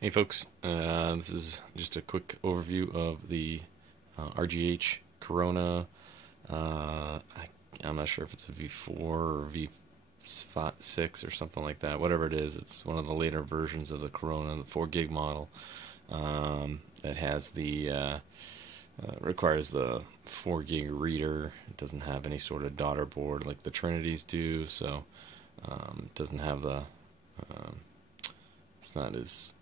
Hey folks, this is just a quick overview of the RGH Corona. I'm not sure if it's a V4 or V6 or something like that. Whatever it is, it's one of the later versions of the Corona, the 4 gig model that has the requires the 4 gig reader. It doesn't have any sort of daughter board like the Trinities do, so it doesn't have the. It's not as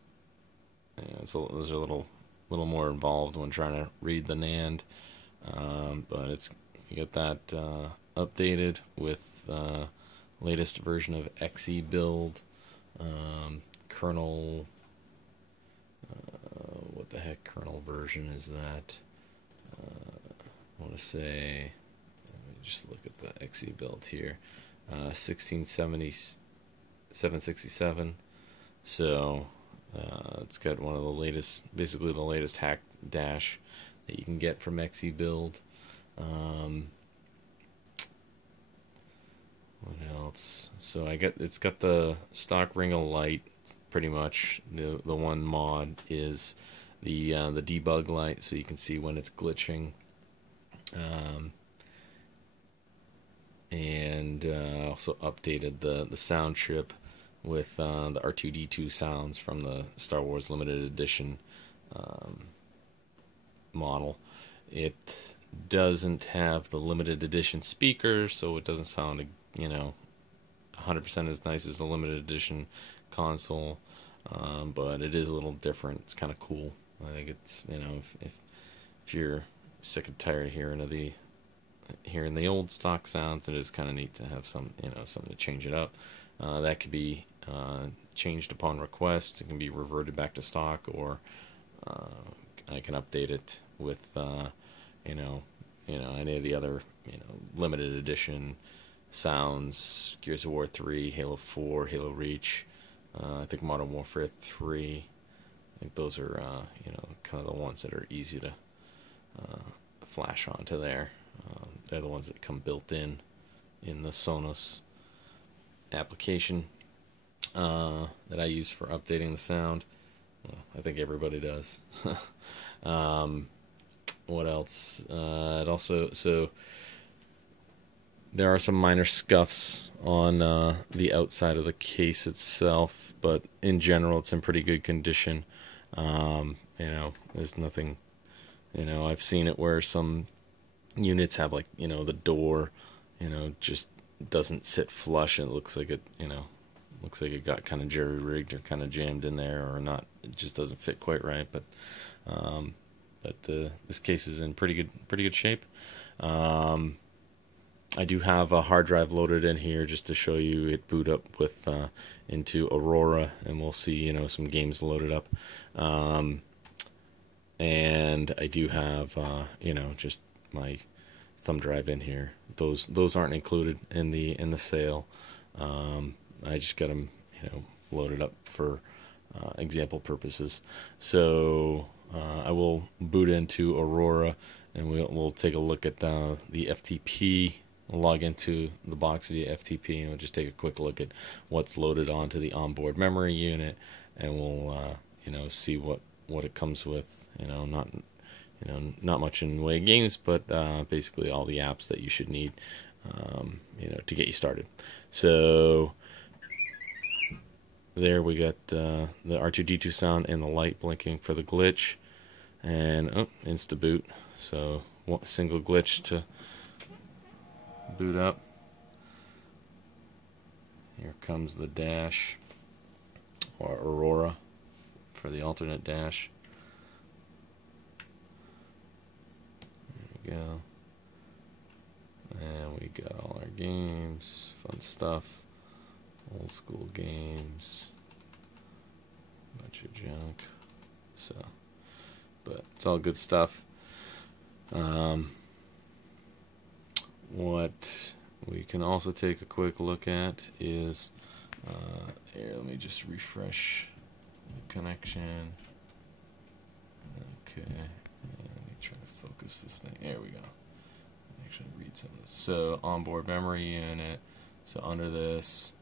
those are a little more involved when trying to read the NAND, but you get that updated with latest version of XE build, kernel. What the heck kernel version is that? I want to say. Let me just look at the XE build here. 1670 767. So. It's got one of the latest, basically the latest hack dash that you can get from XE build. What else? So it's got the stock ring of light, pretty much. The one mod is the debug light, so you can see when it's glitching. And also updated the sound chip with the R2-D2 sounds from the Star Wars Limited Edition model. It doesn't have the Limited Edition speaker, so it doesn't sound, 100% as nice as the Limited Edition console, but it is a little different. It's kind of cool. I think it's, if you're sick and tired of hearing the old stock sounds, it is kind of neat to have something to change it up. That could be changed upon request. It can be reverted back to stock, or I can update it with any of the other limited edition sounds. Gears of War 3, Halo 4, Halo Reach. I think Modern Warfare 3. I think those are kind of the ones that are easy to flash onto there. They're the ones that come built in the Sonos application that I use for updating the sound. Well, I think everybody does. What else? So there are some minor scuffs on the outside of the case itself, but in general, it's in pretty good condition. There's nothing. I've seen it where some units have the door, just doesn't sit flush, and it looks like it got kind of jerry-rigged or kind of jammed in there, or not. It just doesn't fit quite right. But this case is in pretty good shape. I do have a hard drive loaded in here just to show you it boot up with into Aurora, and we'll see some games loaded up. And I do have just my thumb drive in here. Those aren't included in the sale. I just got them loaded up for example purposes. So I will boot into Aurora, and we'll take a look at the FTP. We'll log into the box via FTP, and we'll just take a quick look at what's loaded onto the onboard memory unit, and we'll see what it comes with. Not much in the way of games, but basically all the apps that you should need, to get you started. So there we got the R2-D2 sound and the light blinking for the glitch, and insta boot. So one single glitch to boot up. Here comes the dash, or Aurora for the alternate dash. There we go. And we got all our games, fun stuff, old school games, bunch of junk. So, but it's all good stuff. What we can also take a quick look at is here, let me just refresh the connection. Okay. Let me try to focus this thing. There we go. Actually read some of this. So onboard memory unit. So under this,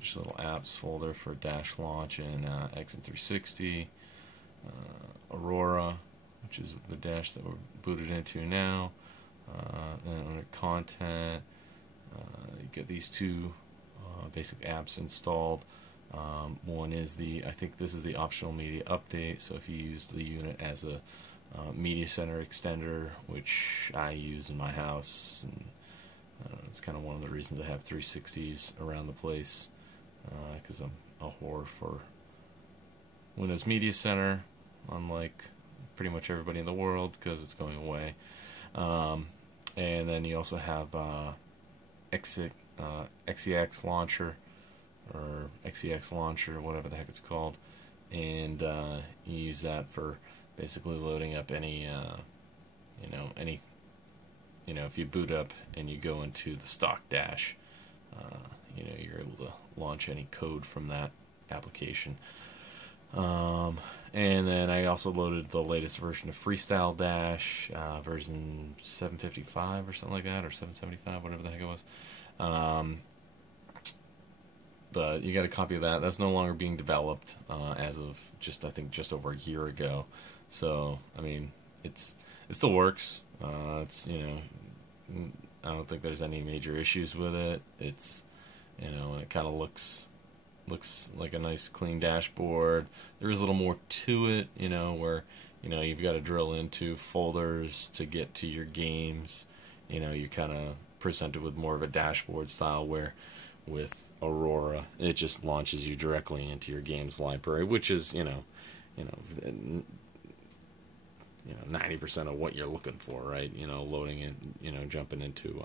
Just a little apps folder for dash launch and X360, Aurora, which is the dash that we're booted into now. Then under content, you get these two basic apps installed. One is I think this is the optional media update, so if you use the unit as a media center extender, which I use in my house, and it's kind of one of the reasons I have 360s around the place, because I'm a whore for Windows Media Center, unlike pretty much everybody in the world, because it's going away. And then you also have XEX launcher, or XEX launcher, whatever the heck it's called, and you use that for basically loading up any if you boot up and you go into the stock dash, you're able to launch any code from that application. And then I also loaded the latest version of Freestyle Dash, version 755 or something like that, or 775, whatever the heck it was. But you got a copy of that. That's no longer being developed as of I think just over a year ago. So I mean, it still works. I don't think there's any major issues with it. It kind of looks like a nice clean dashboard. There is a little more to it, where you've got to drill into folders to get to your games. You're kind of presented with more of a dashboard style, where with Aurora it just launches you directly into your games library, which is 90% of what you're looking for, right? Loading it, jumping into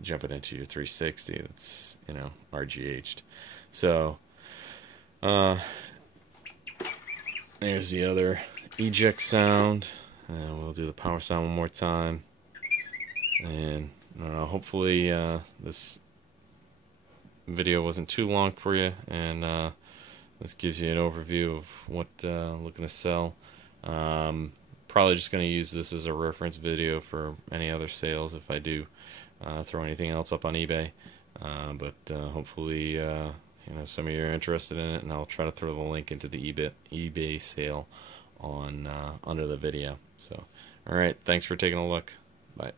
your 360 that's RGH'd. So there's the other eject sound, and we'll do the power sound one more time. And hopefully this video wasn't too long for you, and this gives you an overview of what I'm looking to sell. Probably just going to use this as a reference video for any other sales if I do throw anything else up on eBay. But hopefully some of you are interested in it, and I'll try to throw the link into the eBay sale on under the video. So, all right, thanks for taking a look. Bye.